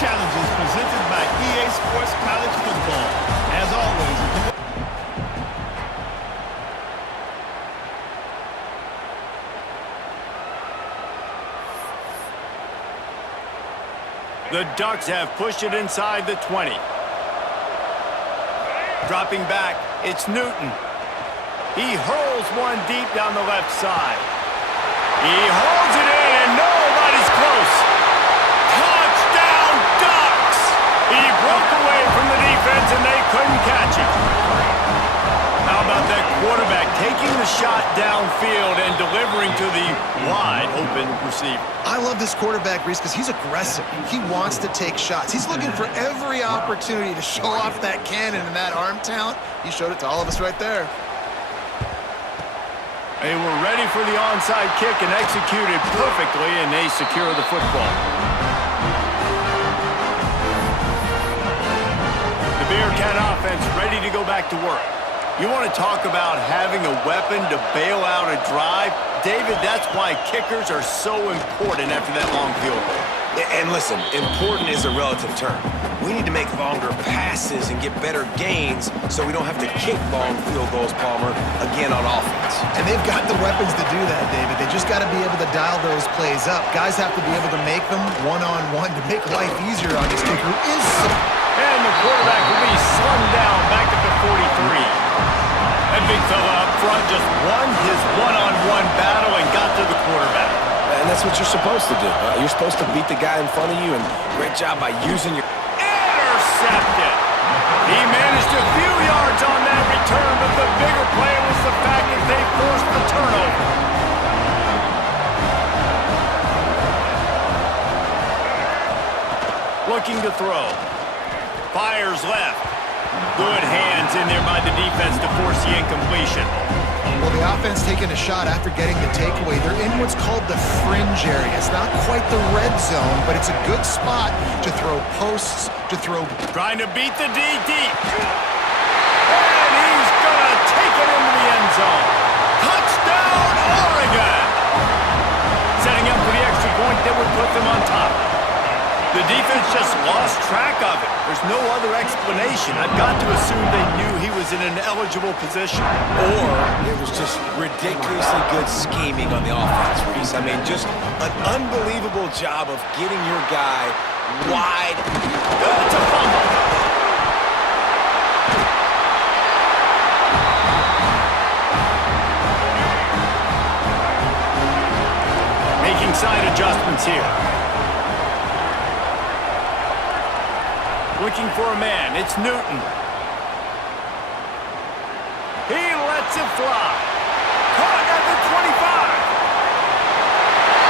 challenges presented by EA Sports College Football. As always, the Ducks have pushed it inside the 20. Dropping back, it's Newton. He hurls one deep down the left side. He holds it in, and nobody's close. Touchdown, Ducks! He broke away from the defense, and they couldn't catch him. How about that quarterback taking the shot downfield and delivering to the wide-open receiver? I love this quarterback, Reese, because he's aggressive. He wants to take shots. He's looking for every opportunity to show off that cannon and that arm talent. He showed it to all of us right there. They were ready for the onside kick and executed perfectly, and they secure the football. The Bearcat offense ready to go back to work. You want to talk about having a weapon to bail out a drive? David, that's why kickers are so important after that long field goal. And listen, important is a relative term. We need to make longer passes and get better gains so we don't have to kick long field goals, Palmer, again on offense. And they've got the weapons to do that, David. They just got to be able to dial those plays up. Guys have to be able to make them one-on-one to make life easier on this kicker. And the quarterback will be slung down back at the 43. That big fella up front just won his one-on-one battle and got to the quarterback. And that's what you're supposed to do. You're supposed to beat the guy in front of you, and great job by using your... Intercepted! He managed a few yards on that return, but the bigger play was the fact that they forced the turnover. Looking to throw. Fires left. Good hands in there by the defense to force the incompletion. Well, the offense taking a shot after getting the takeaway. They're in what's called the fringe area. It's not quite the red zone, but it's a good spot to throw posts, to throw... Trying to beat the D deep. And he's going to take it into the end zone. Touchdown, Oregon! Setting up for the extra point that would put them on top. The defense just lost track of it. There's no other explanation. I've got to assume they knew he was in an eligible position. Or it was just ridiculously good scheming on the offense, Reese. I mean, just an unbelievable job of getting your guy wide. It's a fumble. Making side adjustments here. Looking for a man. It's Newton. He lets it fly. Caught at the 25.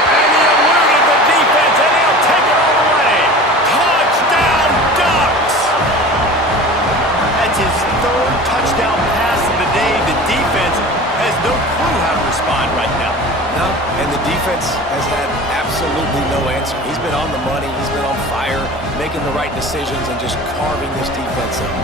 And he eluded the defense, and he'll take it all the way. Touchdown, Ducks! That's his third touchdown pass of the day. The defense has no clue how to respond right now. No, and the defense has had absolutely no answer. He's been on the money. He's been on fire, making the right decisions and just carving this defense up.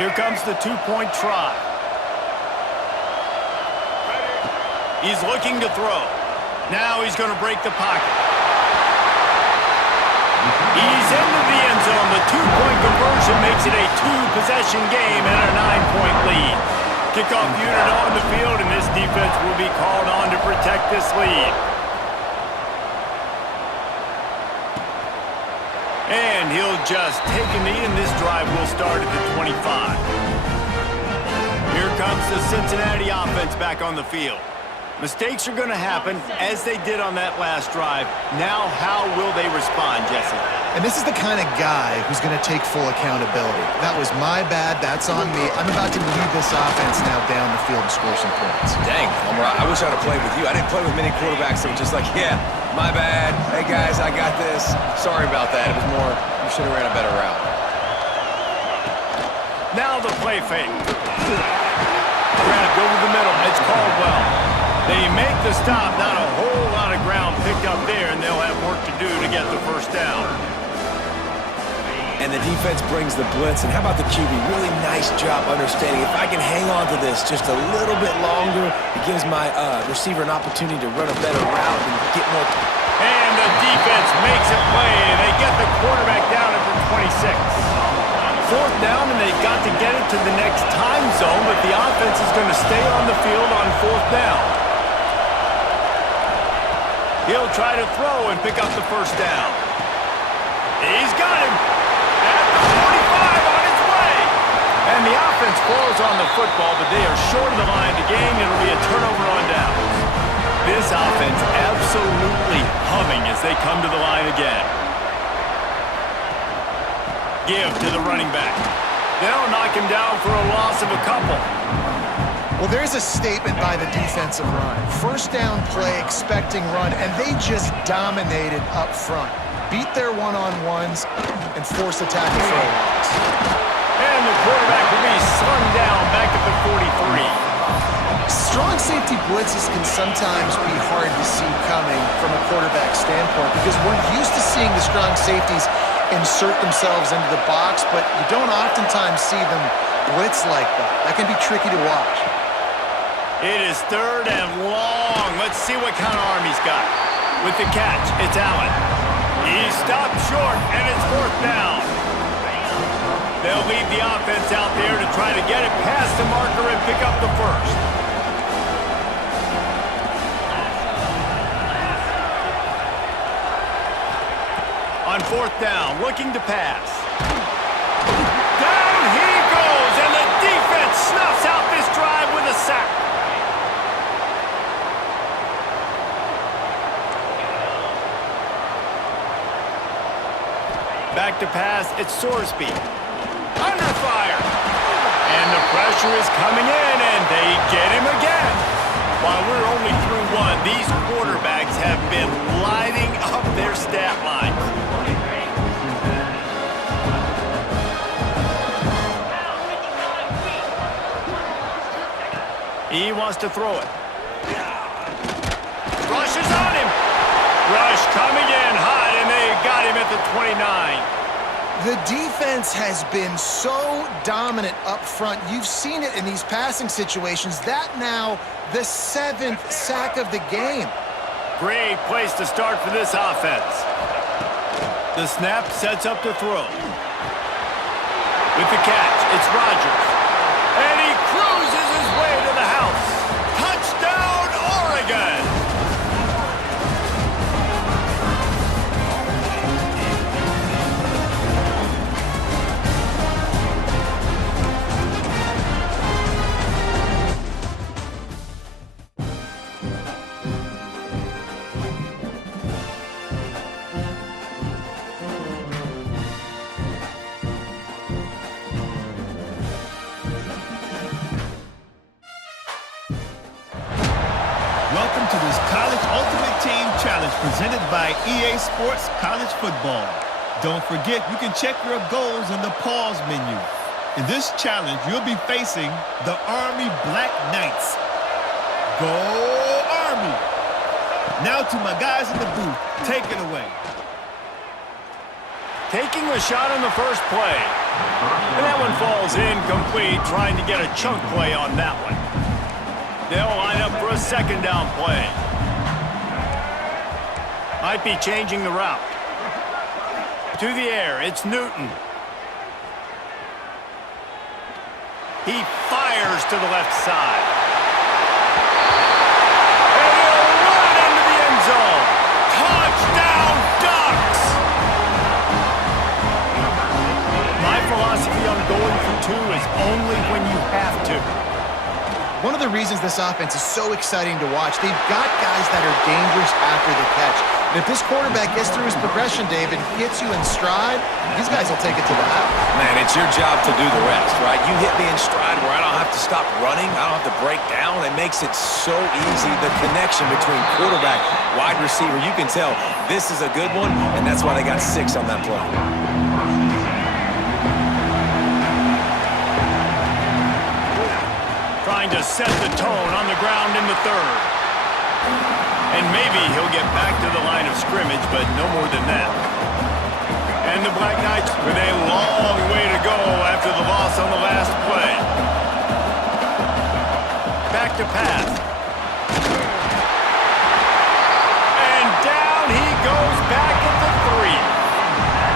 Here comes the two-point try. He's looking to throw. Now he's going to break the pocket. He's into the end zone. The two-point conversion makes it a two-possession game and a 9-point lead. Kickoff unit on the field, and this defense will be called on to protect this lead. And he'll just take a knee, and this drive will start at the 25. Here comes the Cincinnati offense back on the field. Mistakes are going to happen, as they did on that last drive. Now, how will they respond, Jesse? And this is the kind of guy who's going to take full accountability. That was my bad. That's on me. I'm about to lead this offense now down the field and score some points. Dang, Homer, I wish I'd have played with you. I didn't play with many quarterbacks that were just like, yeah, my bad. Hey, guys, I got this. Sorry about that. It was more, you should have ran a better route. Now the play fake. Grabbed over the middle. It's Caldwell. They make the stop. Not a whole lot of ground picked up there, and they'll have work to do to get the first down. And And the defense brings the blitz. And how about the QB? Really nice job understanding. If I can hang on to this just a little bit longer, it gives my receiver an opportunity to run a better route and get more. And the defense makes a play. They get the quarterback down at the 26. Fourth down, and they've got to get it to the next time zone, but the offense is going to stay on the field on fourth down. He'll try to throw and pick up the first down. He's got him at the 45 on his way. And the offense falls on the football, but they are short of the line to gain. It'll be a turnover on downs. This offense absolutely humming as they come to the line again. Give to the running back. They'll knock him down for a loss of a couple. Well, there's a statement by the defensive run. First down play, expecting run, and they just dominated up front. Beat their one-on-ones and force a tackle for a loss. And the quarterback will be slung down back at the 43. Strong safety blitzes can sometimes be hard to see coming from a quarterback standpoint because we're used to seeing the strong safeties insert themselves into the box, but you don't oftentimes see them blitz like that. That can be tricky to watch. It is third and long. Let's see what kind of arm he's got. With the catch, it's Allen. He stopped short, and it's fourth down. They'll leave the offense out there to try to get it past the marker and pick up the first. On fourth down, looking to pass. Down he goes, and the defense snuffs out this drive with a sack. Back to pass, it's Sorsby. Under fire. And the pressure is coming in, and they get him again. While we're only through one, these quarterbacks have been lighting up their stat lines. He wants to throw it. Rush is on him. Rush coming in hot, and they got him at the 29. The defense has been so dominant up front. You've seen it in these passing situations. That now the 7th sack of the game. Great place to start for this offense. The snap sets up to throw. With the catch, it's Rodgers. And he cruises his way to the house. Touchdown, Oregon! Welcome to this College Ultimate Team Challenge presented by EA Sports College Football. Don't forget, you can check your goals in the pause menu. In this challenge, you'll be facing the Army Black Knights. Go Army! Now to my guys in the booth, take it away. Taking a shot on the first play. And that one falls incomplete, trying to get a chunk play on that one. They'll line up for a second down play. Might be changing the route. To the air, it's Newton. He fires to the left side. And he'll run into the end zone. Touchdown, Ducks! My philosophy on going for two is only when you have to. One of the reasons this offense is so exciting to watch, they've got guys that are dangerous after the catch. And if this quarterback gets through his progression, David, gets you in stride, these guys will take it to the house. Man, it's your job to do the rest, right? You hit me in stride where I don't have to stop running. I don't have to break down. It makes it so easy. The connection between quarterback, wide receiver, you can tell this is a good one, and that's why they got 6 on that play. Trying to set the tone on the ground in the third. And maybe he'll get back to the line of scrimmage, but no more than that. And the Black Knights with a long way to go after the loss on the last play. Back to pass. And down he goes back at the 3.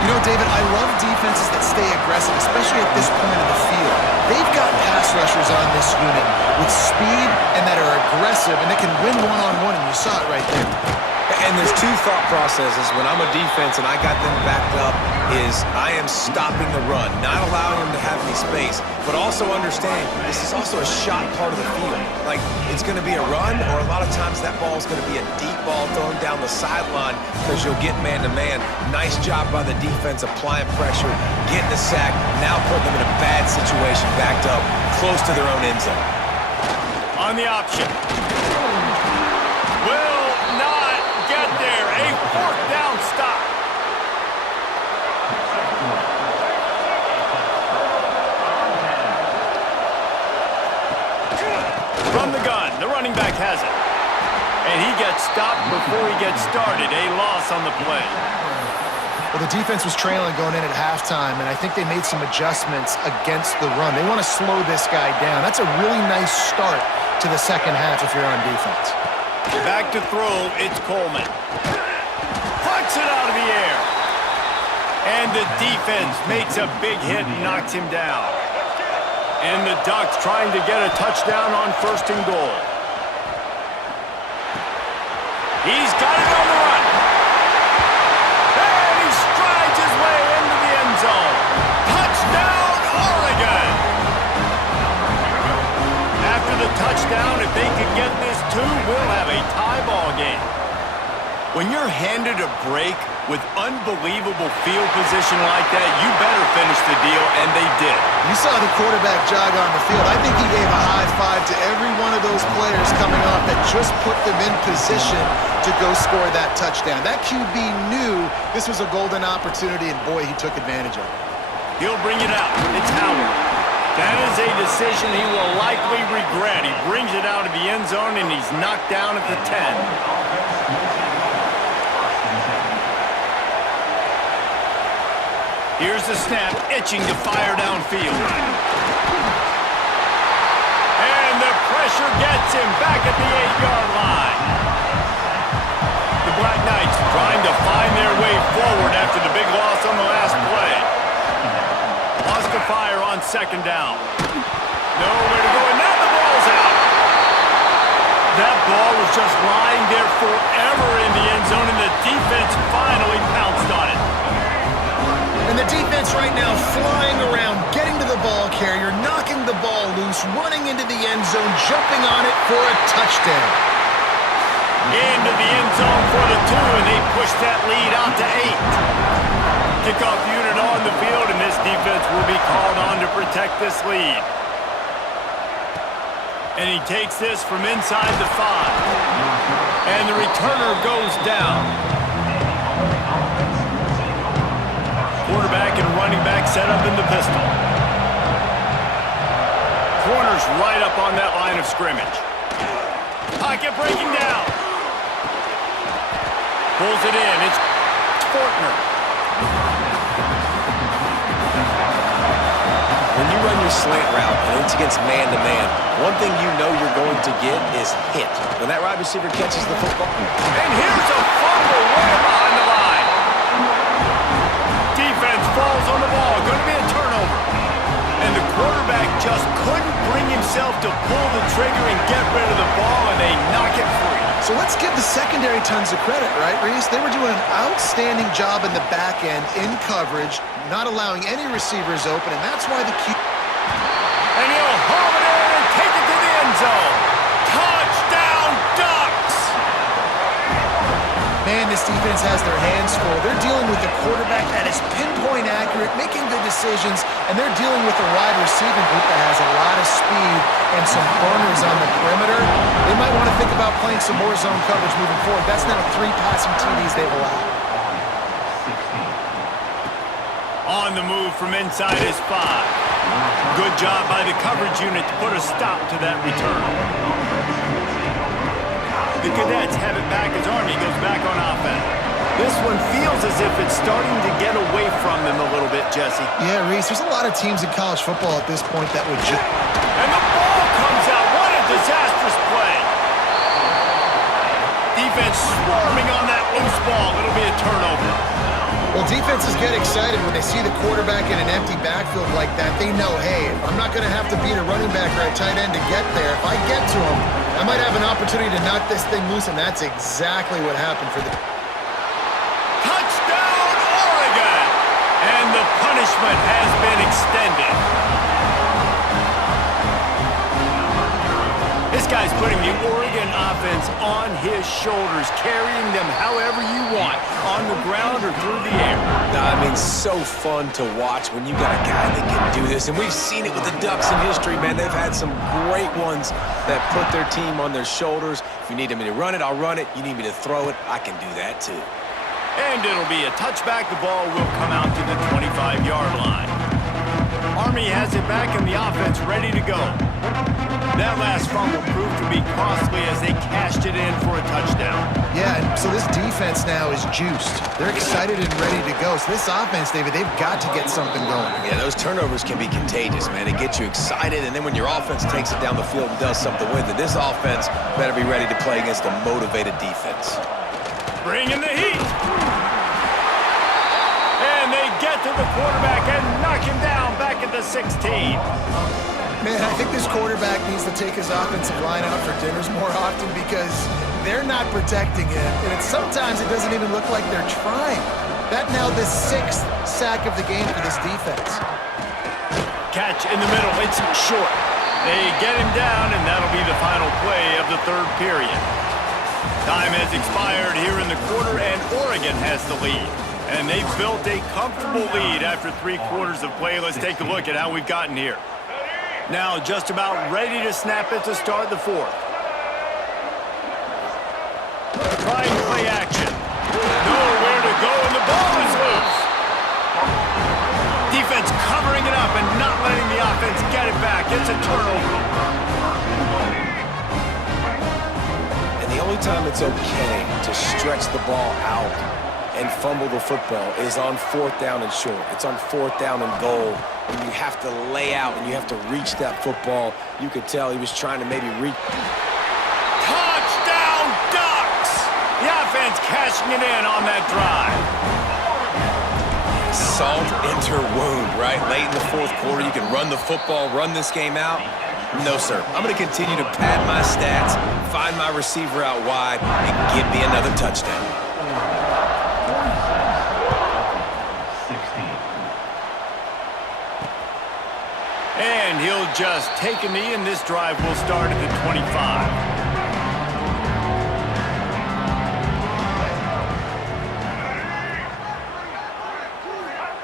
You know, David, I love defenses that stay aggressive, especially at this point of the field. They've got pass rushers on this unit with speed and that are aggressive, and they can win one-on-one, and you saw it right there. And there's two thought processes when I'm a defense and I got them backed up is I am stopping the run, not allowing them to have any space, but also understanding this is also a shot part of the field. Like, it's going to be a run, or a lot of times that ball is going to be a deep ball thrown down the sideline because you'll get man-to-man. Nice job by the defense applying pressure, getting the sack, now putting them in a bad situation, backed up, close to their own end zone. On the option. Will not get there. A 4th down stop. From the gun, the running back has it. And he gets stopped before he gets started. A loss on the play. Well, the defense was trailing going in at halftime, and I think they made some adjustments against the run. They want to slow this guy down. That's a really nice start to the second half if you're on defense. Back to throw, it's Coleman. Puts it out of the air. And the defense makes a big hit and knocks him down. And the Ducks trying to get a touchdown on 1st and goal. He's got it on the run. And he strides his way into the end zone. Touchdown, Oregon! After the touchdown, if they could get this 2, we'll have a tie ball game. When you're handed a break with unbelievable field position like that, you better finish the deal, and they did. You saw the quarterback jog on the field. I think he gave a high five to every one of those players coming off that just put them in position to go score that touchdown. That QB knew this was a golden opportunity, and boy, he took advantage of it. He'll bring it out. It's Howard. That is a decision he will likely regret. He brings it out of the end zone, and he's knocked down at the 10. Here's the snap, itching to fire downfield. And the pressure gets him back at the 8-yard line. The Black Knights trying to find their way forward after the big loss on the last play. Lost to fire on 2nd down. Nowhere to go, and now the ball's out. That ball was just lying there forever in the end zone, and the defense finally pounced on it. And the defense right now flying around, getting to the ball carrier, knocking the ball loose, running into the end zone, jumping on it for a touchdown. Into the end zone for the 2, and they push that lead out to 8. Kickoff unit on the field, and this defense will be called on to protect this lead. And he takes this from inside the 5. And the returner goes down. Quarterback and running back set up in the pistol. Corner's right up on that line of scrimmage. Pocket breaking down. Pulls it in. It's Fortner. When you run your slant route and it's against man-to-man, one thing you know you're going to get is hit. When that wide receiver catches the football. And here's a fumble way behind the line. Defense falls on the ball. Going to be a turnover. And the quarterback just couldn't bring himself to pull the trigger and get rid of the ball, and they knock it free. So let's give the secondary tons of credit, right, Reese? They were doing an outstanding job in the back end, in coverage, not allowing any receivers open, and that's why the And he'll haul it in and take it to the end zone. Touchdown, Ducks! Man, this defense has their hands full. They're dealing with a quarterback that is pinpoint accurate, making good decisions, and they're dealing with a wide receiving group that has a lot of speed and some burners on the perimeter. They might want to think about playing some more zone coverage moving forward. That's now 3 passing TDs they've allowed. On the move from inside his 5. Good job by the coverage unit to put a stop to that return. The Cadets have it back as Army goes back on offense. This one feels as if it's starting to get away from them a little bit, Jesse. Yeah, Reese, there's a lot of teams in college football at this point that would just... And the ball comes out. What a disastrous play. Defense swarming on that loose ball. It'll be a turnover. Well, defenses get excited when they see the quarterback in an empty backfield like that. They know, hey, I'm not going to have to beat a running back or a tight end to get there. If I get to him, I might have an opportunity to knock this thing loose, and that's exactly what happened for the... Touchdown, Oregon! And the punishment has been extended. This guy's putting the Oregon offense on his shoulders, carrying them however you want, on the ground or through the air. I mean, so fun to watch when you got a guy that can do this. And we've seen it with the Ducks in history, man. They've had some great ones that put their team on their shoulders. If you need me to run it, I'll run it. You need me to throw it, I can do that too. And it'll be a touchback. The ball will come out to the 25-yard line. Army has it back in the offense, ready to go. That last fumble proved to be costly as they cashed it in for a touchdown. Yeah, and so this defense now is juiced. They're excited and ready to go. So this offense, David, they've got to get something going. Yeah, those turnovers can be contagious, man. They get you excited, and then when your offense takes it down the field and does something with it, this offense better be ready to play against a motivated defense. Bringing the heat. And they get to the quarterback and knock him down back at the 16. Man, I think this quarterback needs to take his offensive line out for dinners more often because they're not protecting him. And sometimes it doesn't even look like they're trying. That now the 6th sack of the game for this defense. Catch in the middle. It's short. They get him down, and that'll be the final play of the third period. Time has expired here in the quarter, and Oregon has the lead. And they've built a comfortable lead after 3 quarters of play. Let's take a look at how we've gotten here. Now just about ready to snap it to start the 4th. Trying play action. Nowhere to go, and the ball is loose. Defense covering it up and not letting the offense get it back. It's a turnover. And the only time it's okay to stretch the ball out and fumble the football is on 4th down and short. It's on 4th down and goal. When you have to lay out and you have to reach that football, you could tell he was trying to maybe reach. Touchdown, Ducks! The offense cashing it in on that drive. Salt into wound, right? Late in the 4th quarter, you can run the football, run this game out. No, sir. I'm going to continue to pad my stats, find my receiver out wide, and give me another touchdown. And he'll just take a knee, and this drive will start at the 25.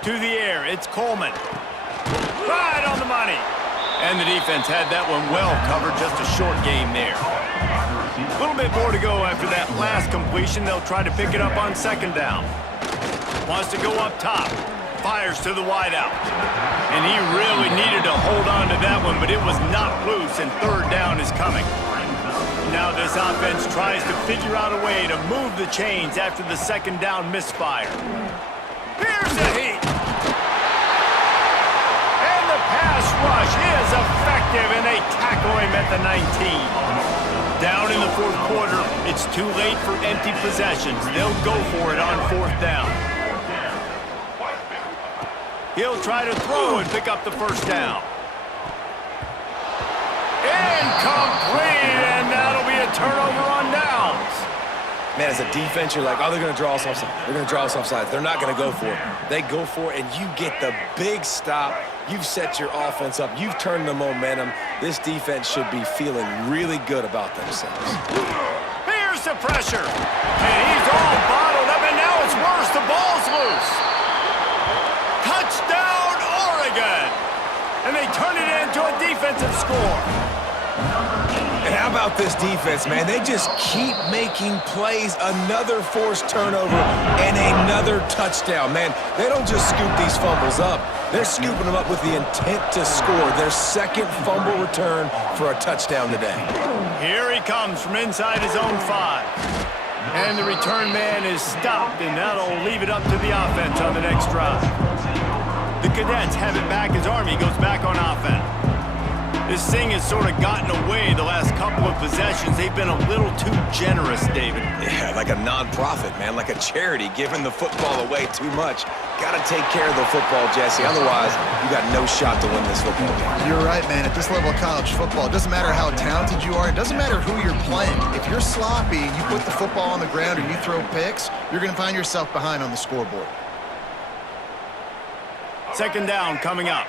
To the air, it's Coleman. Right on the money. And the defense had that one well covered, just a short game there. A little bit more to go after that last completion. They'll try to pick it up on 2nd down. Wants to go up top. Fires to the wideout. And he really needed to hold on to that one, but it was not loose, and 3rd down is coming. Now this offense tries to figure out a way to move the chains after the 2nd down misfire. Here's the heat. And the pass rush is effective, and they tackle him at the 19. Down in the 4th quarter, it's too late for empty possessions. They'll go for it on 4th down. He'll try to throw and pick up the 1st down. Incomplete, and that'll be a turnover on downs. Man, as a defense, you're like, oh, they're going to draw us offside. They're going to draw us offside. They're not going to go for it. They go for it, and you get the big stop. You've set your offense up. You've turned the momentum. This defense should be feeling really good about themselves. Here's the pressure. And he's all bottled up, and now it's worse. The ball's loose. Touchdown, Oregon! And they turn it into a defensive score. And how about this defense, man? They just keep making plays. Another forced turnover and another touchdown. Man, they don't just scoop these fumbles up. They're scooping them up with the intent to score. Their 2nd fumble return for a touchdown today. Here he comes from inside his own 5. And the return man is stopped, and that'll leave it up to the offense on the next drive. The Cadets have it back as Army goes back on offense. This thing has sort of gotten away the last couple of possessions. They've been a little too generous, David. Yeah, like a non-profit, man, like a charity, giving the football away too much. Got to take care of the football, Jesse. Otherwise, you got no shot to win this football game. You're right, man. At this level of college football, it doesn't matter how talented you are. It doesn't matter who you're playing. If you're sloppy and you put the football on the ground or you throw picks, you're going to find yourself behind on the scoreboard. Second down coming up.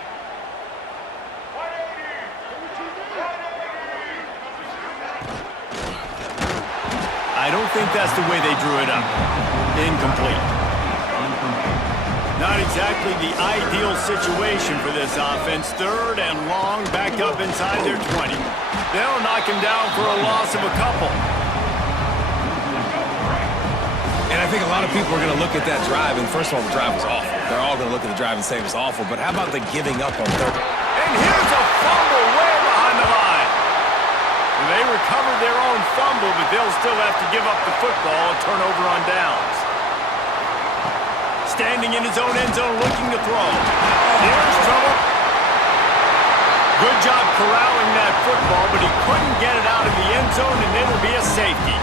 I don't think that's the way they drew it up. Incomplete. Not exactly the ideal situation for this offense. Third and long, back up inside their 20. They'll knock him down for a loss of a couple. And I think a lot of people are going to look at that drive, and first of all, the drive was awful. They're all going to look at the drive and say it was awful, but how about the giving up on third? And here's a fumble way behind the line. They recovered their own fumble, but they'll still have to give up the football, a turnover on downs. Standing in his own end zone looking to throw. Here's trouble. Good job corralling that football, but he couldn't get it out of the end zone, and it'll be a safety.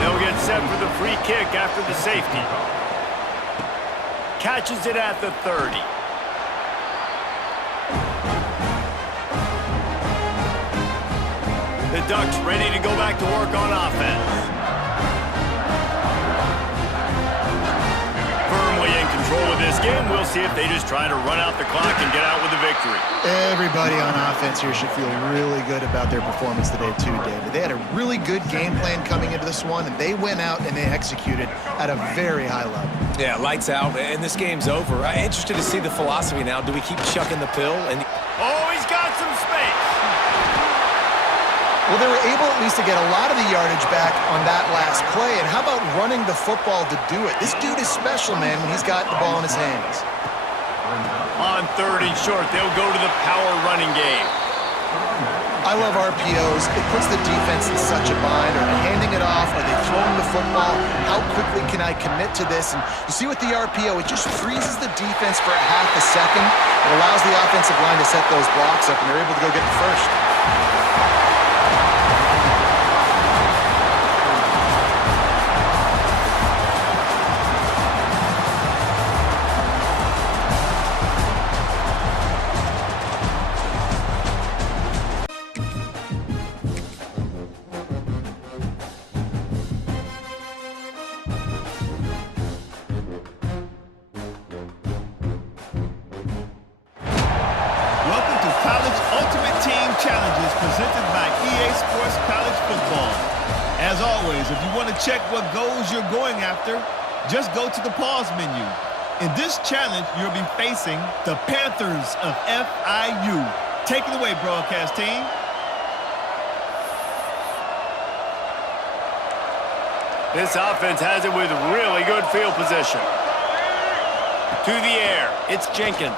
They'll get set for the free kick after the safety. Catches it at the 30. The Ducks ready to go back to work on offense. Firmly in control of this game. We'll see if they just try to run out the clock and get out with a victory. Everybody on offense here should feel really good about their performance today too, David. They had a really good game plan coming into this one, and they went out and they executed at a very high level. Yeah, lights out, and this game's over. I'm interested to see the philosophy now. Do we keep chucking the pill? Oh, he's got some space. Well, they were able at least to get a lot of the yardage back on that last play. And how about running the football to do it? This dude is special, man, when he's got the ball in his hands. On third and short, they'll go to the power running game. I love RPOs. It puts the defense in such a bind. Are they handing it off? Are they throwing the football? How quickly can I commit to this? And you see with the RPO, it just freezes the defense for a half a second. It allows the offensive line to set those blocks up, and they're able to go get the first. As always, if you want to check what goals you're going after, just go to the pause menu. In this challenge, you'll be facing the Panthers of FIU. Take it away, broadcast team. This offense has it with really good field position. To the air, it's Jenkins.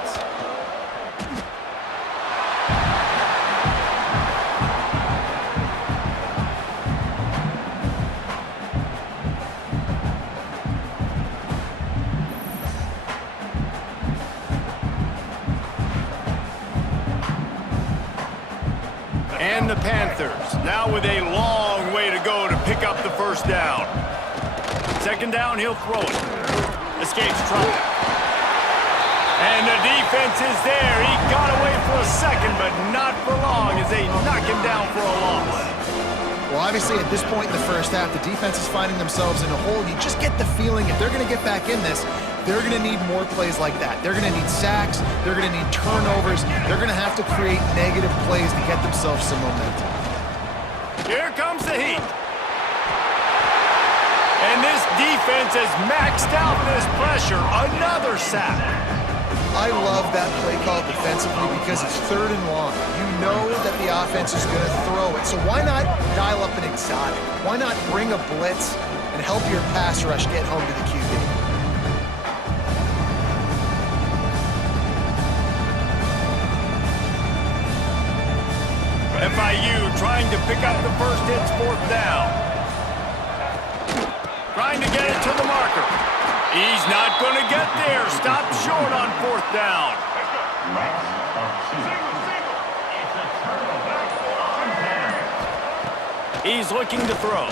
And the Panthers, now with a long way to go to pick up the first down. Second down, he'll throw it. Escapes trouble. And the defense is there. He got away for a second, but not for long as they knock him down for a loss. Well, obviously, at this point in the first half, the defense is finding themselves in a hole. You just get the feeling if they're going to get back in this, they're going to need more plays like that. They're going to need sacks. They're going to need turnovers. They're going to have to create negative plays to get themselves some momentum. Here comes the heat. And this defense has maxed out this pressure. Another sack. I love that play call defensively because it's third and long. You know that the offense is going to throw it. So why not dial up an exotic? Why not bring a blitz and help your pass rush get home to the QB? FIU trying to pick up the first. It's fourth down. trying to get it to the marker. He's not going to get there. Stop short on 4th down. He's looking to throw.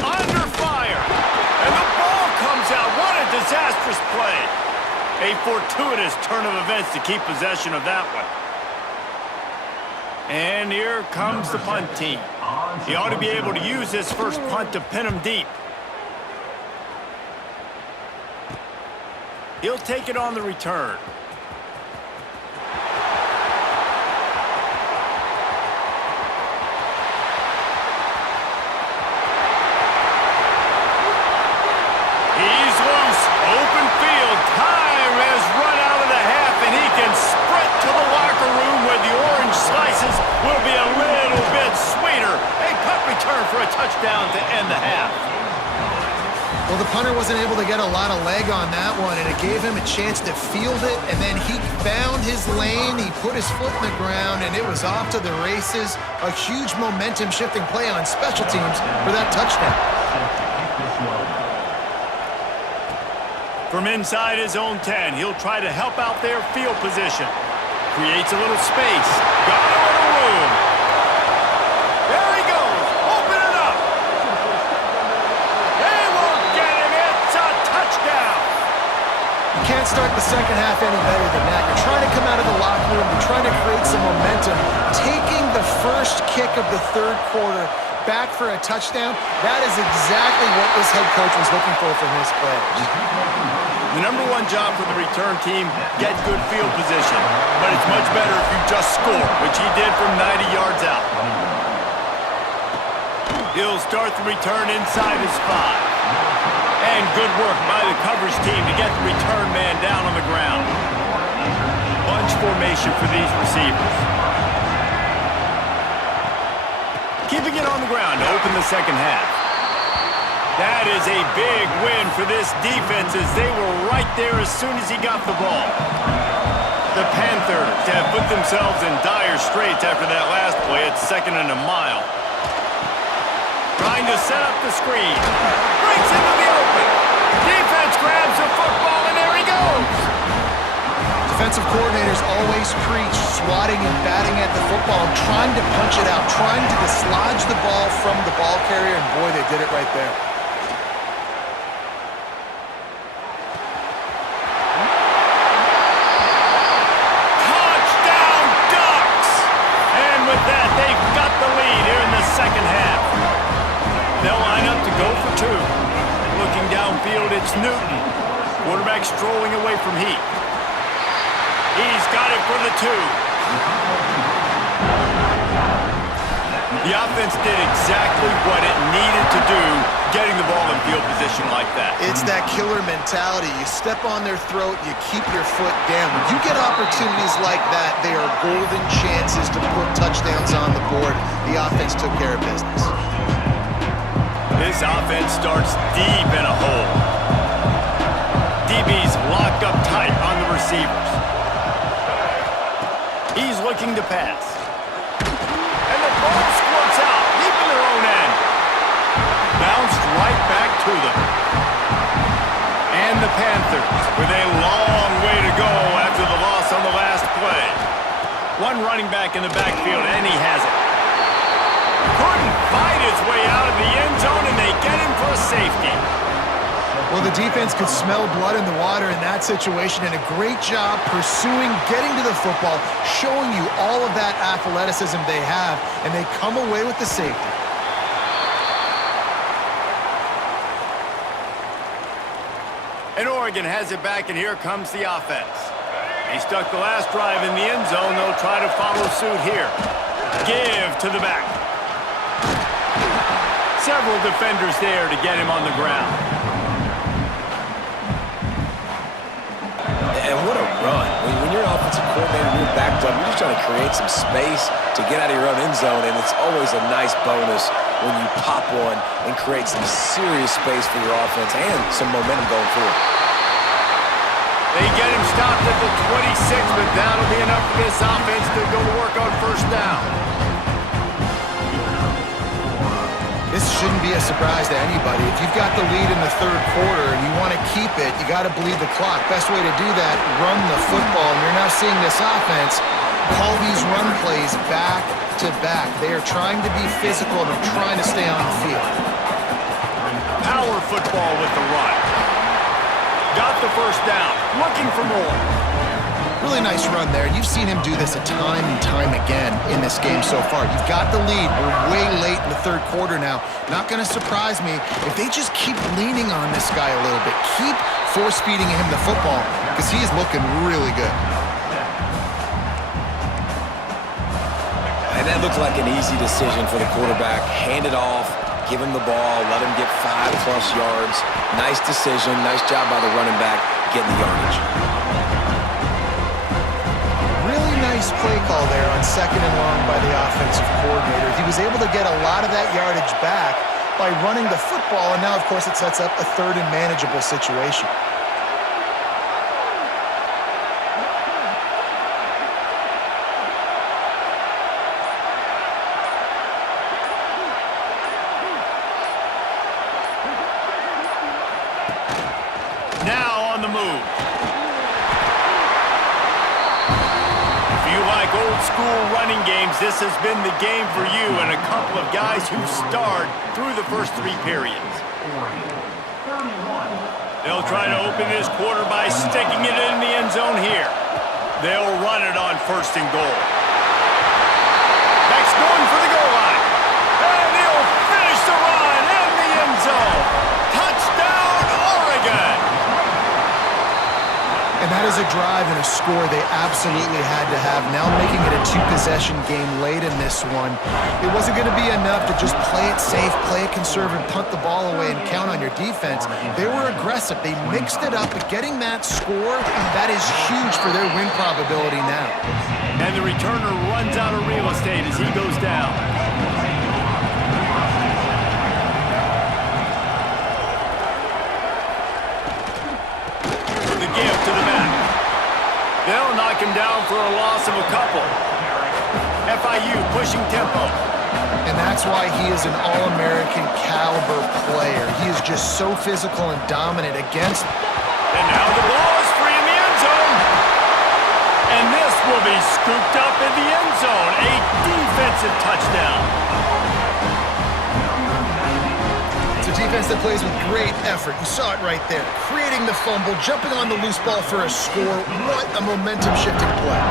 Under fire. And the ball comes out. What a disastrous play. A fortuitous turn of events to keep possession of that one. And here comes the punt team. He ought to be able to use this first punt to pin him deep. He'll take it on the return. He's loose. Open field. Time has run out of the half, and he can sprint to the locker room where the orange slices will be a little bit sweeter. A punt return for a touchdown to end the half. Well, the punter wasn't able to get a lot of leg on that one, and it gave him a chance to field it, and then he found his lane, he put his foot in the ground, and it was off to the races. A huge momentum-shifting play on special teams for that touchdown. From inside his own 10, he'll try to help out their field position. Creates a little space. Got a little room. There he goes. Open it up. They won't get him. It's a touchdown. You can't start the second half any better than that. You're trying to come out of the locker room. You're trying to create some momentum. Taking the first kick of the third quarter back for a touchdown, that is exactly what this head coach was looking for from his players. The number one job for the return team, get good field position. But it's much better if you just score, which he did from 90 yards out. He'll start the return inside his 5. And good work by the coverage team to get the return man down on the ground. Bunch formation for these receivers. Keeping it on the ground to open the second half. That is a big win for this defense as they were right there as soon as he got the ball. The Panthers have put themselves in dire straits after that last play at 2nd and a mile. Trying to set up the screen. Breaks into the open. Defense grabs the football, and there he goes. Defensive coordinators always preach swatting and batting at the football, trying to punch it out, trying to dislodge the ball from the ball carrier, and boy, they did it right there. Touchdown, Ducks! And with that, they've got the lead here in the second half. They'll line up to go for 2. Looking downfield, it's Newton. Quarterback strolling away from heat. He's got it for the 2. The offense did exactly what it needed to do, getting the ball in field position like that. It's that killer mentality. You step on their throat, you keep your foot down. When you get opportunities like that, they are golden chances to put touchdowns on the board. The offense took care of business. This offense starts deep in a hole. DB's locked up tight on the receivers. He's looking to pass. And the ball squirts out, deep in their own end. Bounced right back to them. And the Panthers with a long way to go after the loss on the last play. One running back in the backfield, and he has it. Couldn't fight his way out of the end zone, and they get him for a safety. Well, the defense could smell blood in the water in that situation, and a great job pursuing, getting to the football, showing you all of that athleticism they have, and they come away with the safety. And Oregon has it back, and here comes the offense. They stuck the last drive in the end zone. They'll try to follow suit here. Give to the back. Several defenders there to get him on the ground. And what a run. When you're an offensive coordinator, you're backed up, you're just trying to create some space to get out of your own end zone, and it's always a nice bonus when you pop one and create some serious space for your offense and some momentum going forward. They get him stopped at the 26, but that'll be enough for this offense to go to work on 1st down. This shouldn't be be a surprise to anybody. If you've got the lead in the third quarter and you want to keep it, you got to bleed the clock. Best way to do that, run the football. And you're now seeing this offense call these run plays back to back. They are trying to be physical and they're trying to stay on the field. Power football with the run. Got the first down. Looking for more. Really nice run there. You've seen him do this a time and time again in this game so far. You've got the lead. We're way late in the third quarter now. Not going to surprise me if they just keep leaning on this guy a little bit. Keep force-feeding him the football because he is looking really good. And that looked like an easy decision for the quarterback. Hand it off, give him the ball, let him get 5+ yards. Nice decision. Nice job by the running back getting the yardage. Really nice play call there on 2nd and long by the offensive coordinator. He was able to get a lot of that yardage back by running the football, and now, of course, it sets up a 3rd and manageable situation. Now on the move. If you like old school running games, this has been the game for you and a couple of guys who starred through the first 3 periods. They'll try to open this quarter by sticking it in the end zone here. They'll run it on 1st and goal. Next going for the goal line. And he'll finish the run in the end zone. Touchdown, Oregon! And that is a drive and a score they absolutely had to have. Now making it a 2-possession game late in this one. It wasn't going to be enough to just play it safe, play it conservative, punt the ball away, and count on your defense. They were aggressive. They mixed it up, but getting that score, that is huge for their win probability now. And the returner runs out of real estate as he goes down. The give to the back. They'll knock him down for a loss of a couple. FIU pushing tempo. And that's why he is an All-American caliber player. He is just so physical and dominant against. And now the ball is free in the end zone. And this will be scooped up in the end zone. A defensive touchdown. It's a defense that plays with great effort. You saw it right there. Creating the fumble, jumping on the loose ball for a score. What a momentum-shifting play.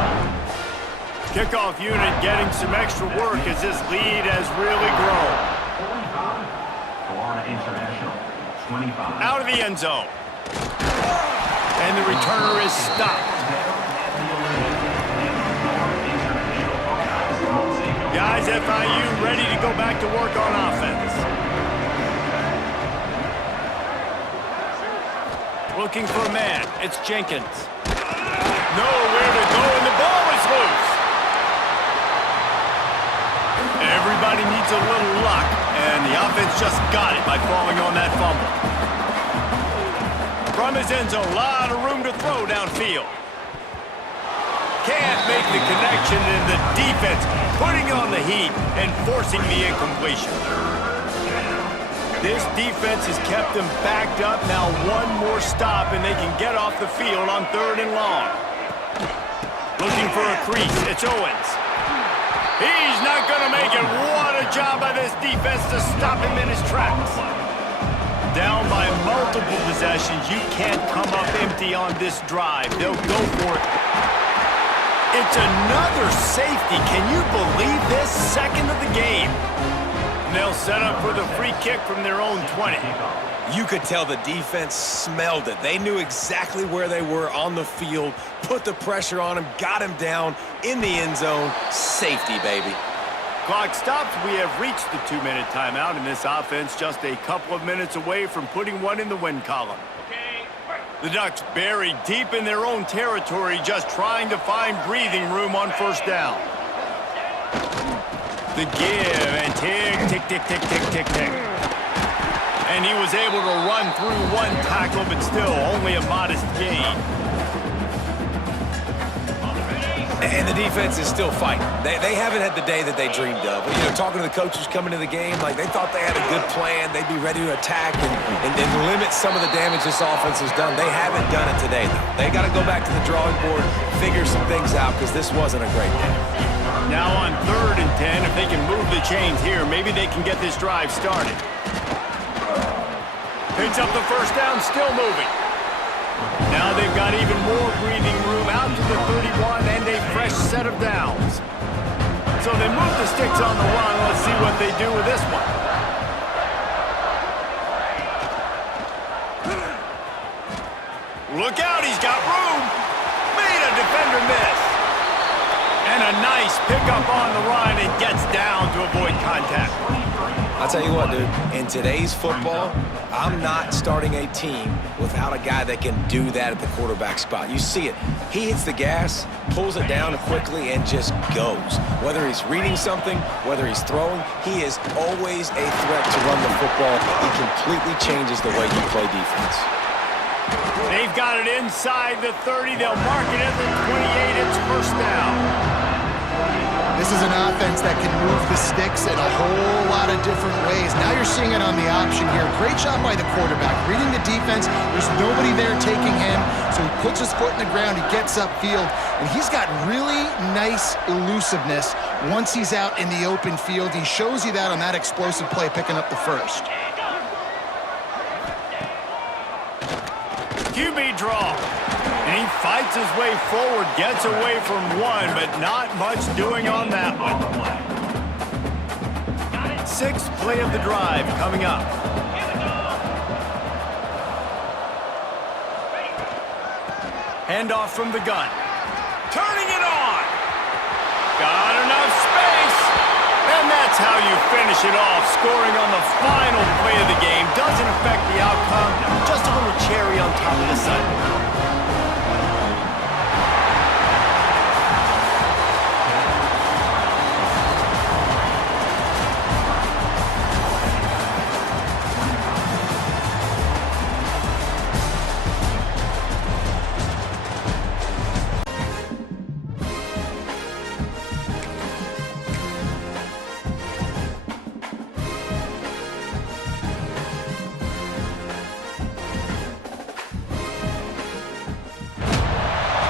Kickoff unit getting some extra work as this lead has really grown. Out of the end zone. And the returner is stopped. Guys, FIU ready to go back to work on offense. Looking for a man. It's Jenkins. Nowhere to go, and the ball is loose. Everybody needs a little luck, and the offense just got it by falling on that fumble. From his end zone, a lot of room to throw downfield. Can't make the connection, and the defense putting on the heat and forcing the incompletion. This defense has kept them backed up. Now one more stop, and they can get off the field on 3rd and long. Looking for a crease. It's Owens. He's not going to make it. What a job by this defense to stop him in his tracks. Down by multiple possessions. You can't come up empty on this drive. They'll go for it. It's another safety. Can you believe this? 2nd of the game. And they'll set up for the free kick from their own 20. You could tell the defense smelled it. They knew exactly where they were on the field, put the pressure on him, got him down in the end zone. Safety, baby. Clock stops. We have reached the 2-minute timeout, and this offense just a couple of minutes away from putting one in the win column. The Ducks buried deep in their own territory, just trying to find breathing room on 1st down. The give, and tick, tick, tick, tick, tick, tick, tick. And he was able to run through one tackle, but still only a modest gain. And the defense is still fighting. They haven't had the day that they dreamed of. You know, talking to the coaches coming to the game, like they thought they had a good plan. They'd be ready to attack and limit some of the damage this offense has done. They haven't done it today, though. They got to go back to the drawing board, figure some things out, because this wasn't a great day. Now on 3rd and 10, if they can move the chains here, maybe they can get this drive started. Picks up the first down, still moving. Now they've got even more breathing room out to the 31 and a fresh set of downs. So they move the sticks on the run. Let's see what they do with this one. Look out, he's got room. Made a defender miss. And a nice pickup on the run and gets down to avoid contact. I'll tell you what, dude, in today's football, I'm not starting a team without a guy that can do that at the quarterback spot. You see it. He hits the gas, pulls it down quickly, and just goes. Whether he's reading something, whether he's throwing, he is always a threat to run the football. He completely changes the way you play defense. They've got it inside the 30. They'll mark it at the 28. It's first down. This is an offense that can move the sticks in a whole lot of different ways. Now you're seeing it on the option here. Great job by the quarterback. Reading the defense, there's nobody there taking him, so he puts his foot in the ground, he gets upfield, and he's got really nice elusiveness once he's out in the open field. He shows you that on that explosive play, picking up the first. QB draw. And he fights his way forward, gets away from one, but not much doing on that one. 6th play of the drive coming up. Handoff from the gun. Turning it on. Got enough space. And that's how you finish it off. Scoring on the final play of the game doesn't affect the outcome. Just a little cherry on top of the Sunday.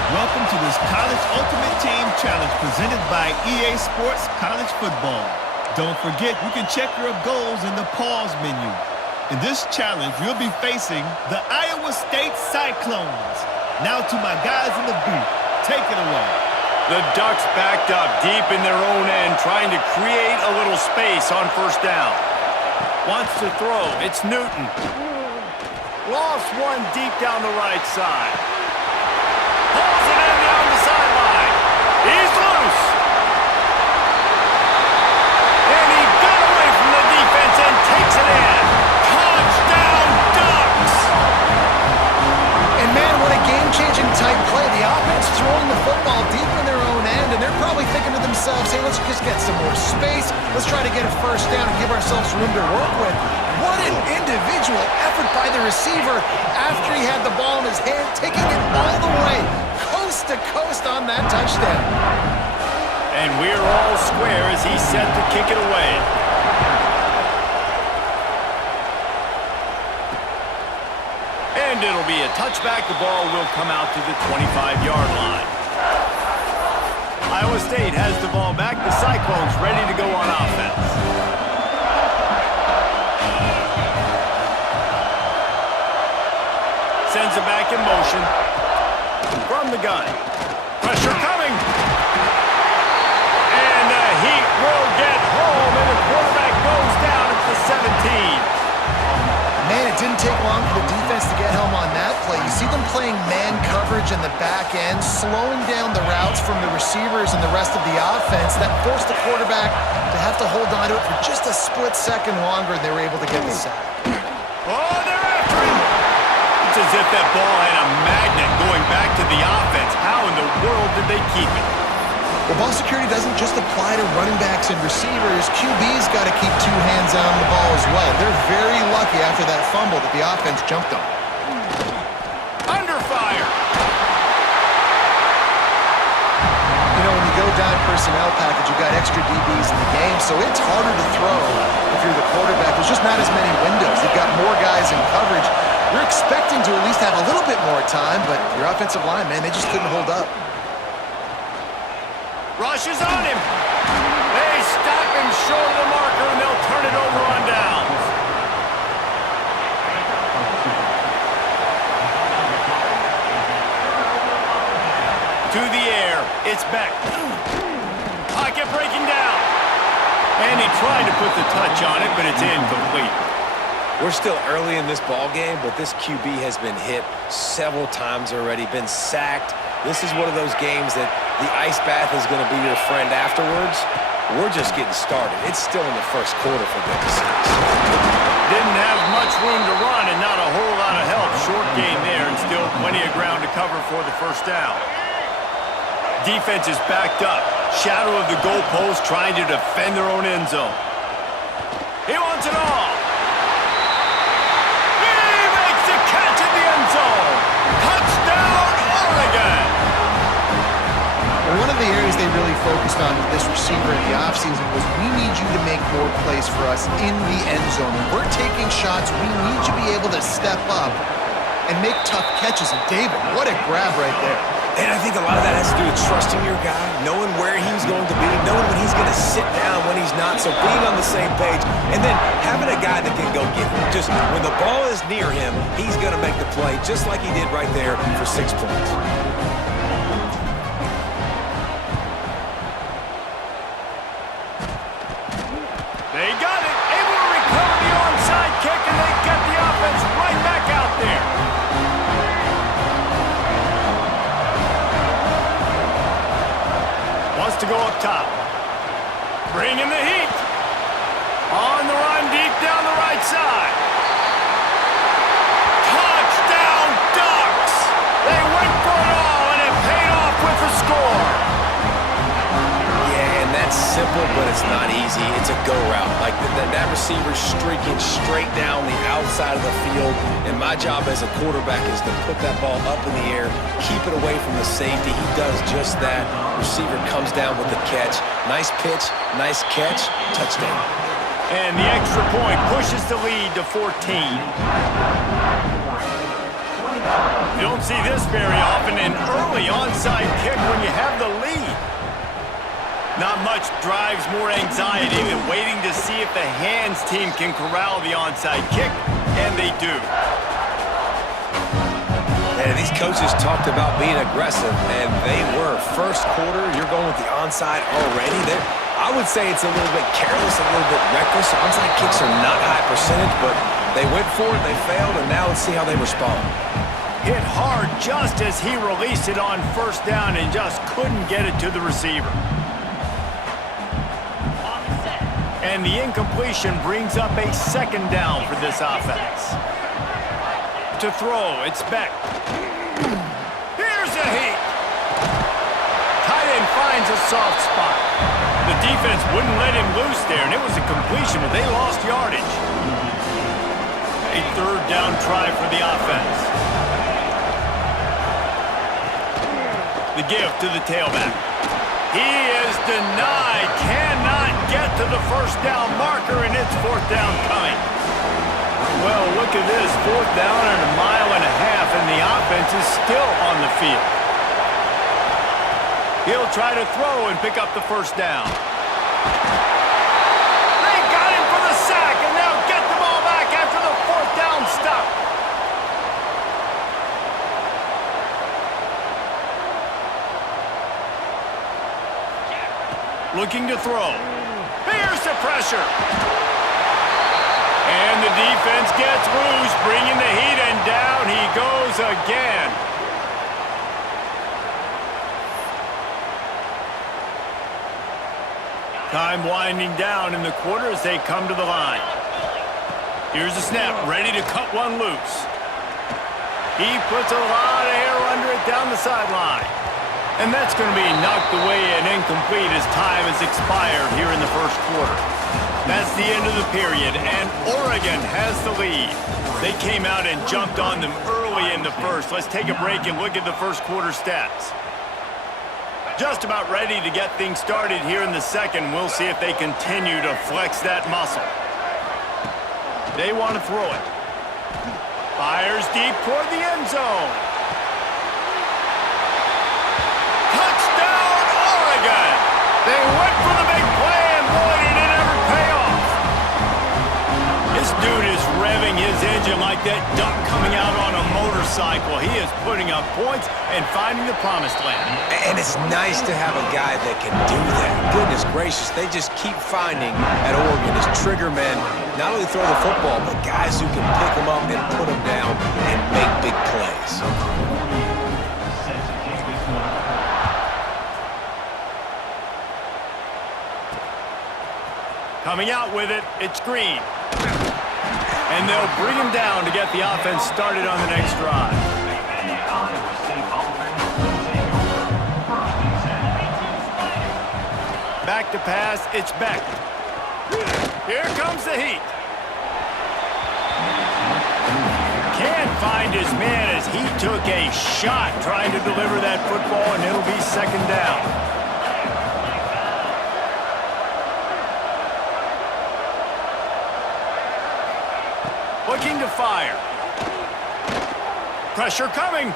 Welcome to this College Ultimate Team Challenge presented by EA Sports College Football. Don't forget, you can check your goals in the pause menu. In this challenge, you'll be facing the Iowa State Cyclones. Now to my guys in the booth, take it away. The Ducks backed up deep in their own end, trying to create a little space on first down. Wants to throw. It's Newton. Lofts one deep down the right side. Pulls it in down the sideline. He's loose. And he got away from the defense and takes it in. Touchdown, Ducks! And man, what a game-changing type play. The offense throwing the football deep in their own end, and they're probably thinking to themselves, hey, let's just get some more space. Let's try to get a first down and give ourselves room to work with. What an individual effort by the receiver after he had the ball in his hand, taking it all the way, coast to coast on that touchdown. And we're all square as he's set to kick it away. And it'll be a touchback. The ball will come out to the 25-yard line. Iowa State has the ball back. The Cyclones ready to go on offense. Sends it back in motion. From the gun. Pressure coming. And the Heat will get home, and the quarterback goes down at the 17. Man, it didn't take long for the defense to get home on that play. You see them playing man coverage in the back end, slowing down the routes from the receivers and the rest of the offense. That forced the quarterback to have to hold on to it for just a split second longer, and they were able to get the sack. Oh, they're after him. It's as if that ball had a magnet going back to the offense. How in the world did they keep it? Well, ball security doesn't just apply to running backs and receivers. QB's got to keep two hands on the ball as well. They're very lucky after that fumble that the offense jumped on. Under fire. You dime personnel package. You've got extra DBs in the game, so it's harder to throw if you're the quarterback. There's just not as many windows. They've got more guys in coverage. You're expecting to at least have a little bit more time, but your offensive line, man, they just couldn't hold up. Rush is on him. They stop him short of the marker, and they'll turn it over on downs. To the air, it's back. Pocket breaking down. And he tried to put the touch on it, but it's incomplete. We're still early in this ball game, but this QB has been hit several times already, been sacked. This is one of those games that the ice bath is going to be your friend afterwards. We're just getting started. It's still in the first quarter, for goodness sakes. Didn't have much room to run and not a whole lot of help. Short game there and still plenty of ground to cover for the first down. Defense is backed up. Shadow of the goalpost trying to defend their own end zone. He wants it all. He makes the catch in the end zone. Touchdown, Oregon. One of the areas they really focused on with this receiver in the offseason was we need you to make more plays for us in the end zone. When we're taking shots, we need you to be able to step up and make tough catches. And David, what a grab right there. And I think a lot of that has to do with trusting your guy, knowing where he's going to be, knowing when he's going to sit down, when he's not, so being on the same page, and then having a guy that can go get him. Just when the ball is near him, he's going to make the play, just like he did right there for 6 points. They got it, able to recover the onside kick, and they get the offense right back out there. Wants to go up top. Bring in the heat. On the run, deep down the right side. Touchdown, Ducks! They went for it all, and it paid off with the score. Yeah, and that's simple, but it's not easy. It's a go route. Like that receiver's streaking straight down the outside of the field, and my job as a quarterback is to put that ball up in the air, keep it away from the safety. He does just that. Receiver comes down with the catch. Nice pitch, nice catch, touchdown. And the extra point pushes the lead to 14. You don't see this very often, an early onside kick when you have the lead. Not much drives more anxiety than waiting to see if the hands team can corral the onside kick, and they do. And these coaches talked about being aggressive, and they were. First quarter, you're going with the onside already. I would say it's a little bit careless, a little bit reckless. Onside kicks are not high percentage, but they went for it, they failed, and now let's see how they respond. Hit hard just as he released it on first down and just couldn't get it to the receiver. And the incompletion brings up a second down for this offense. To throw, it's Beck. Here's a heat. Tight end finds a soft spot. The defense wouldn't let him loose there, and it was a completion, but they lost yardage. A third down try for the offense. The give to the tailback. He is denied, cannot get to the first down marker, and it's fourth down coming. Well, look at this, fourth down and a mile and a half, and the offense is still on the field. He'll try to throw and pick up the first down. They got him for the sack, and they'll get the ball back after the fourth down stop. Looking to throw. Here's the pressure. And the defense gets loose, bringing the heat, and down he goes again. Time winding down in the quarter as they come to the line. Here's the snap, ready to cut one loose. He puts a lot of air under it down the sideline. And that's going to be knocked away and incomplete as time has expired here in the first quarter. That's the end of the period, and Oregon has the lead. They came out and jumped on them early in the first. Let's take a break and look at the first quarter stats. Just about ready to get things started here in the second. We'll see if they continue to flex that muscle. They want to throw it. Fires deep toward the end zone. Touchdown, Oregon! They went for the big play, and boy, did it ever pay off. This dude is revving his engine like that duck coming out on a motorcycle. He is putting up points and finding the promised land. And it's nice to have a guy that can do that. Goodness gracious, they just keep finding at Oregon as trigger men, not only throw the football, but guys who can pick them up and put them down and make big plays. Coming out with it, it's Green. And they'll bring him down to get the offense started on the next drive. Back to pass, it's Beck. Here comes the heat. Can't find his man as he took a shot trying to deliver that football, and it'll be second down. Looking to fire. Pressure coming.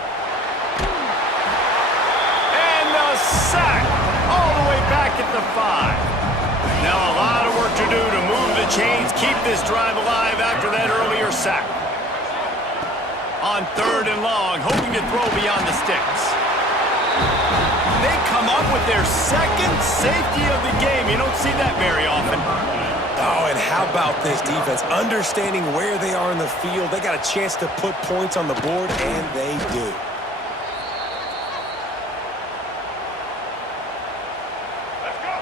And the sack all the way back at the 5. Now a lot of work to do to move the chains, keep this drive alive after that earlier sack. On 3rd and long, hoping to throw beyond the sticks. They come up with their second safety of the game. You don't see that very often. Oh, and how about this defense? Understanding where they are in the field. They got a chance to put points on the board, and they do. Let's go.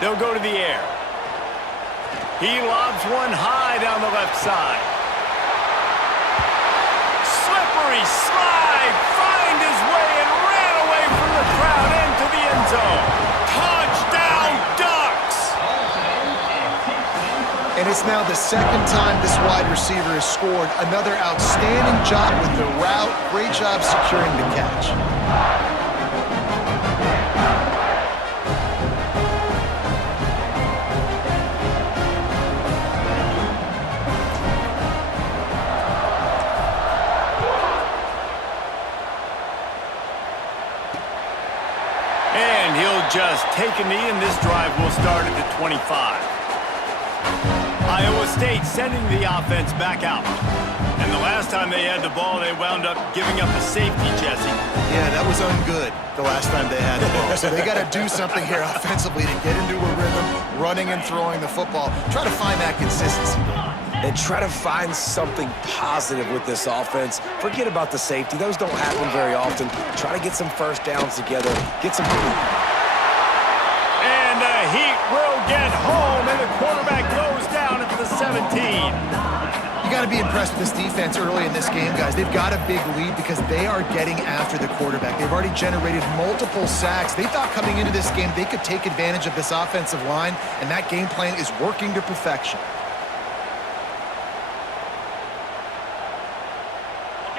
They'll go to the air. He lobs one high down the left side. Slippery slide. Find his way and ran away from the crowd into the end zone. Touchdown, Ducks! And it's now the second time this wide receiver has scored. Another outstanding job with the route. Great job securing the catch. And he'll just take a knee, and this drive will start at the 25. Iowa State sending the offense back out. And the last time they had the ball, they wound up giving up a safety, Jesse. Yeah, that was ungood the last time they had the ball. So they got to do something here offensively to get into a rhythm, running and throwing the football. Try to find that consistency. And try to find something positive with this offense. Forget about the safety. Those don't happen very often. Try to get some first downs together. Get some... And the Heat will get home, and the quarterback goes down at the 17. You got to be impressed with this defense early in this game, guys. They've got a big lead because they are getting after the quarterback. They've already generated multiple sacks. They thought coming into this game they could take advantage of this offensive line, and that game plan is working to perfection.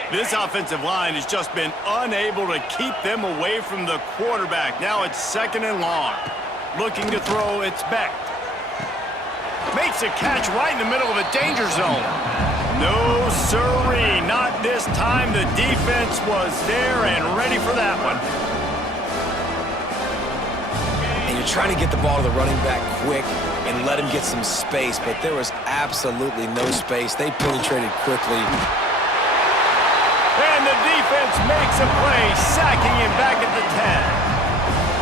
This offensive line has just been unable to keep them away from the quarterback. Now it's 2nd and long. Looking to throw, it's Beck. Makes a catch right in the middle of a danger zone. No siree, not this time. The defense was there and ready for that one. And you're trying to get the ball to the running back quick and let him get some space, but there was absolutely no space. They penetrated quickly. And the defense makes a play, sacking him back at the 10.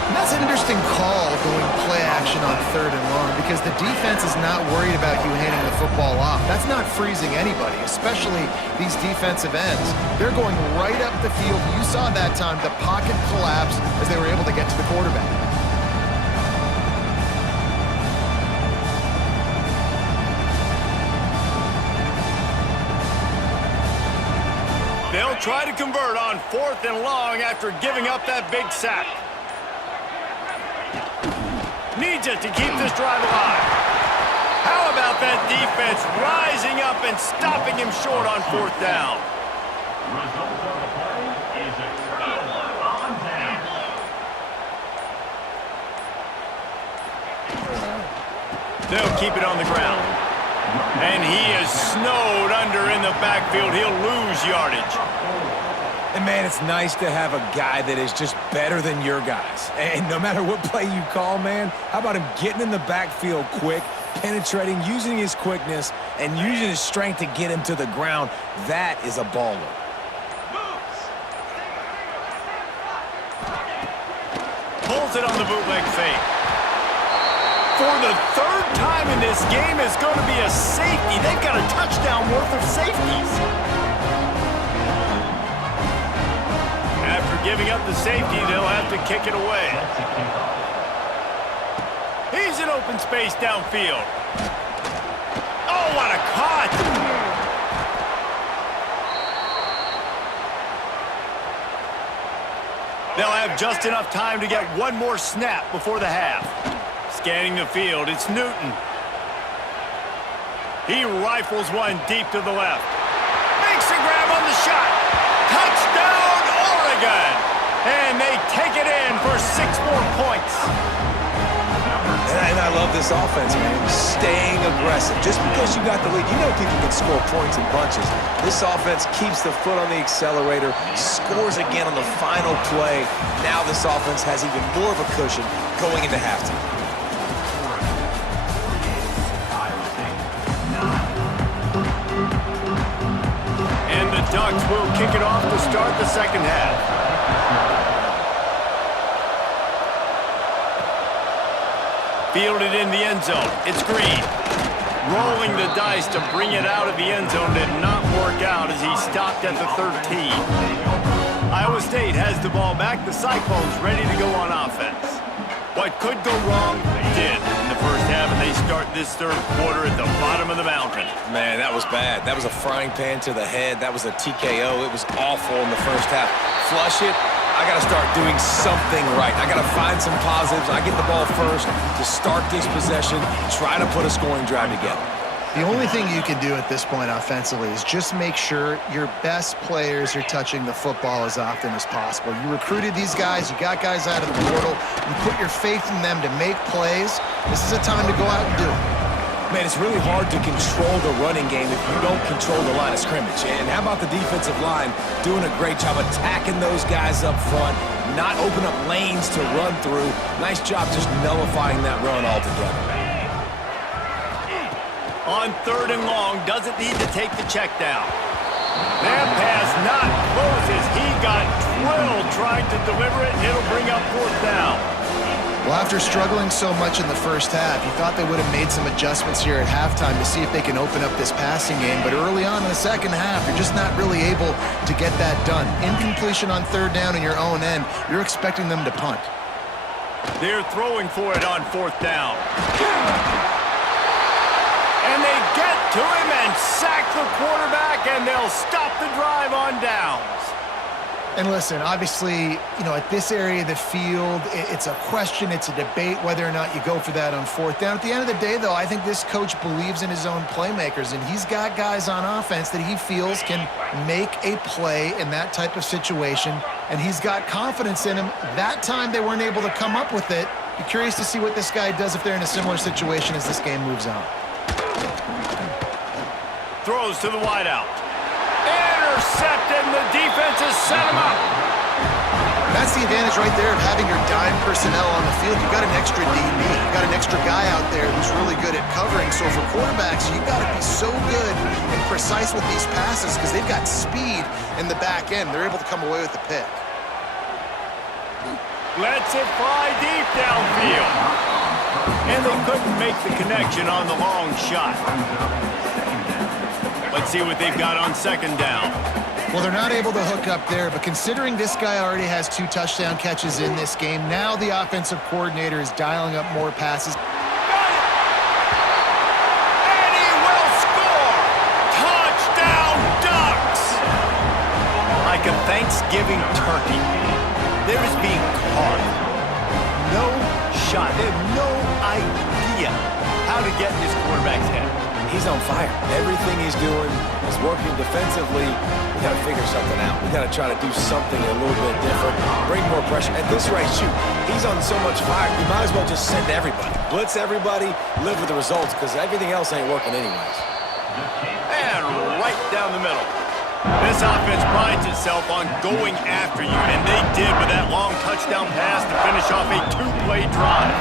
And that's an interesting call going play action on 3rd and long because the defense is not worried about you handing the football off. That's not freezing anybody, especially these defensive ends. They're going right up the field. You saw that time the pocket collapse as they were able to get to the quarterback. They'll try to convert on 4th and long after giving up that big sack. Needs it to keep this drive alive. How about that defense rising up and stopping him short on 4th down? They'll keep it on the ground. And he is snowed under in the backfield. He'll lose yardage. And, man, it's nice to have a guy that is just better than your guys. And no matter what play you call, man, how about him getting in the backfield quick, penetrating, using his quickness, and using his strength to get him to the ground? That is a baller. Pulls it on the bootleg fake. For the third time in this game is going to be a safety. They've got a touchdown worth of safeties. After giving up the safety, they'll have to kick it away. He's in open space downfield. Oh, what a cut! They'll have just enough time to get one more snap before the half. Scanning the field, it's Newton. He rifles one deep to the left. Makes a grab on the shot. Touchdown, Oregon! And they take it in for 6 more points. And I love this offense, man. Staying aggressive. Just because you got the lead, you know people can score points in bunches. This offense keeps the foot on the accelerator, scores again on the final play. Now this offense has even more of a cushion going into halftime. And the Ducks will kick it off to start the second half. Fielded in the end zone. It's Green. Rolling the dice to bring it out of the end zone did not work out as he stopped at the 13. Iowa State has the ball back. The Cyclones ready to go on offense. What could go wrong did in the first half, and they start this third quarter at the bottom of the mountain. Man, that was bad. That was a frying pan to the head. That was a TKO. It was awful in the first half. Flush it. I got to start doing something right. I got to find some positives. I get the ball first to start this possession, try to put a scoring drive together. The only thing you can do at this point offensively is just make sure your best players are touching the football as often as possible. You recruited these guys. You got guys out of the portal. You put your faith in them to make plays. This is a time to go out and do it. Man, it's really hard to control the running game if you don't control the line of scrimmage. And how about the defensive line doing a great job attacking those guys up front, not open up lanes to run through. Nice job just nullifying that run altogether. On 3rd and long, doesn't need to take the check down. That pass not close as he got drilled trying to deliver it, and it'll bring up 4th down. Well, after struggling so much in the first half, you thought they would have made some adjustments here at halftime to see if they can open up this passing game. But early on in the second half, you're just not really able to get that done. Incompletion on 3rd down in your own end, you're expecting them to punt. They're throwing for it on 4th down. And they get to him and sack the quarterback, and they'll stop the drive on downs. And listen, obviously, you know, at this area of the field, it's a question, it's a debate whether or not you go for that on 4th down. At the end of the day, though, I think this coach believes in his own playmakers, and he's got guys on offense that he feels can make a play in that type of situation, and he's got confidence in him. That time they weren't able to come up with it. Be curious to see what this guy does if they're in a similar situation as this game moves on. Throws to the wideout. Intercepted, and the defense has set him up. That's the advantage right there of having your dime personnel on the field. You've got an extra DB. You've got an extra guy out there who's really good at covering. So for quarterbacks, you've got to be so good and precise with these passes because they've got speed in the back end. They're able to come away with the pick. Lets it fly deep downfield. And they couldn't make the connection on the long shot. Let's see what they've got on 2nd down. Well, they're not able to hook up there, but considering this guy already has 2 touchdown catches in this game, now the offensive coordinator is dialing up more passes. And he will score! Touchdown, Ducks! Like a Thanksgiving turkey, there is being carved. No shot. They have no idea how to get in this quarterback's head. he's on fire. Everything he's doing is working defensively. We got to figure something out. We got to try to do something a little bit different, bring more pressure. At this rate, shoot, he's on so much fire. You might as well just send everybody. Blitz everybody, live with the results, because everything else ain't working anyways. And right down the middle. This offense prides itself on going after you, and they did with that long touchdown pass to finish off a two-play drive.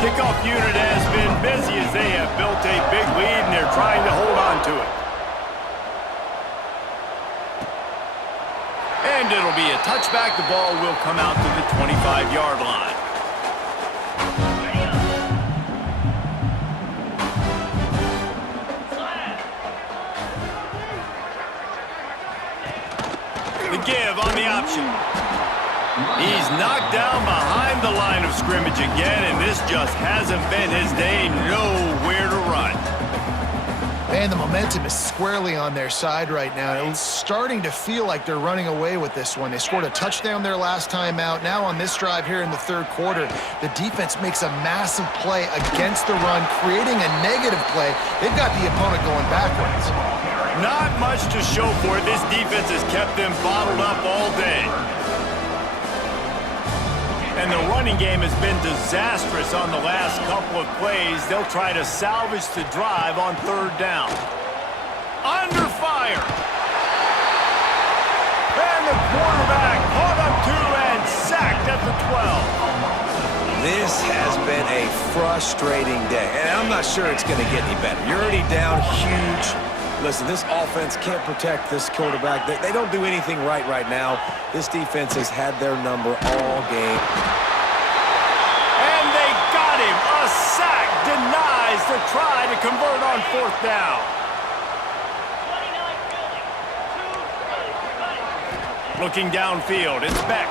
Kickoff unit has been busy as they have built a big lead, and they're trying to hold on to it. And it'll be a touchback. The ball will come out to the 25-yard line. The give on the option. He's knocked down behind the line of scrimmage again, and this just hasn't been his day. Nowhere to run. Man, the momentum is squarely on their side right now. It's starting to feel like they're running away with this one. They scored a touchdown their last time out. Now on this drive here in the third quarter, the defense makes a massive play against the run, creating a negative play. They've got the opponent going backwards. Not much to show for it. This defense has kept them bottled up all day. And the running game has been disastrous on the last couple of plays. They'll try to salvage the drive on third down. Under fire. And the quarterback caught up to and sacked at the 12. This has been a frustrating day, and I'm not sure it's going to get any better. You're already down huge. Listen, this offense can't protect this quarterback. They don't do anything right now. This defense has had their number all game. And they got him. A sack denies the try to convert on fourth down. Looking downfield, it's Beck.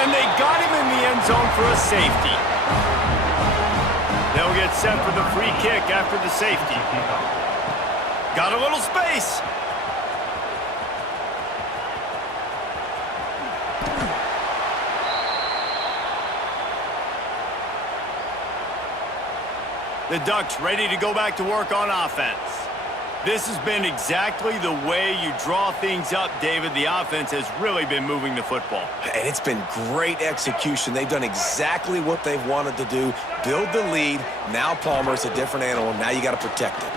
And they got him in the end zone for a safety. They'll get set for the free kick after the safety. Got a little space. The Ducks ready to go back to work on offense. This has been exactly the way you draw things up, David. The offense has really been moving the football. And it's been great execution. They've done exactly what they've wanted to do. Build the lead. Now Palmer's a different animal. Now you got to protect it.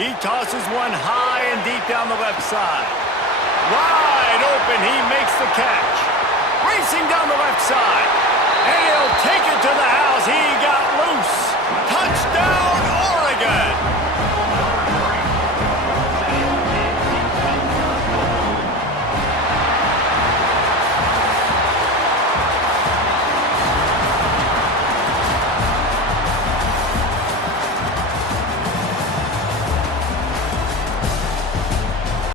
He tosses one high and deep down the left side. Wide open. He makes the catch. Racing down the left side. And he'll take it to the house. He got loose.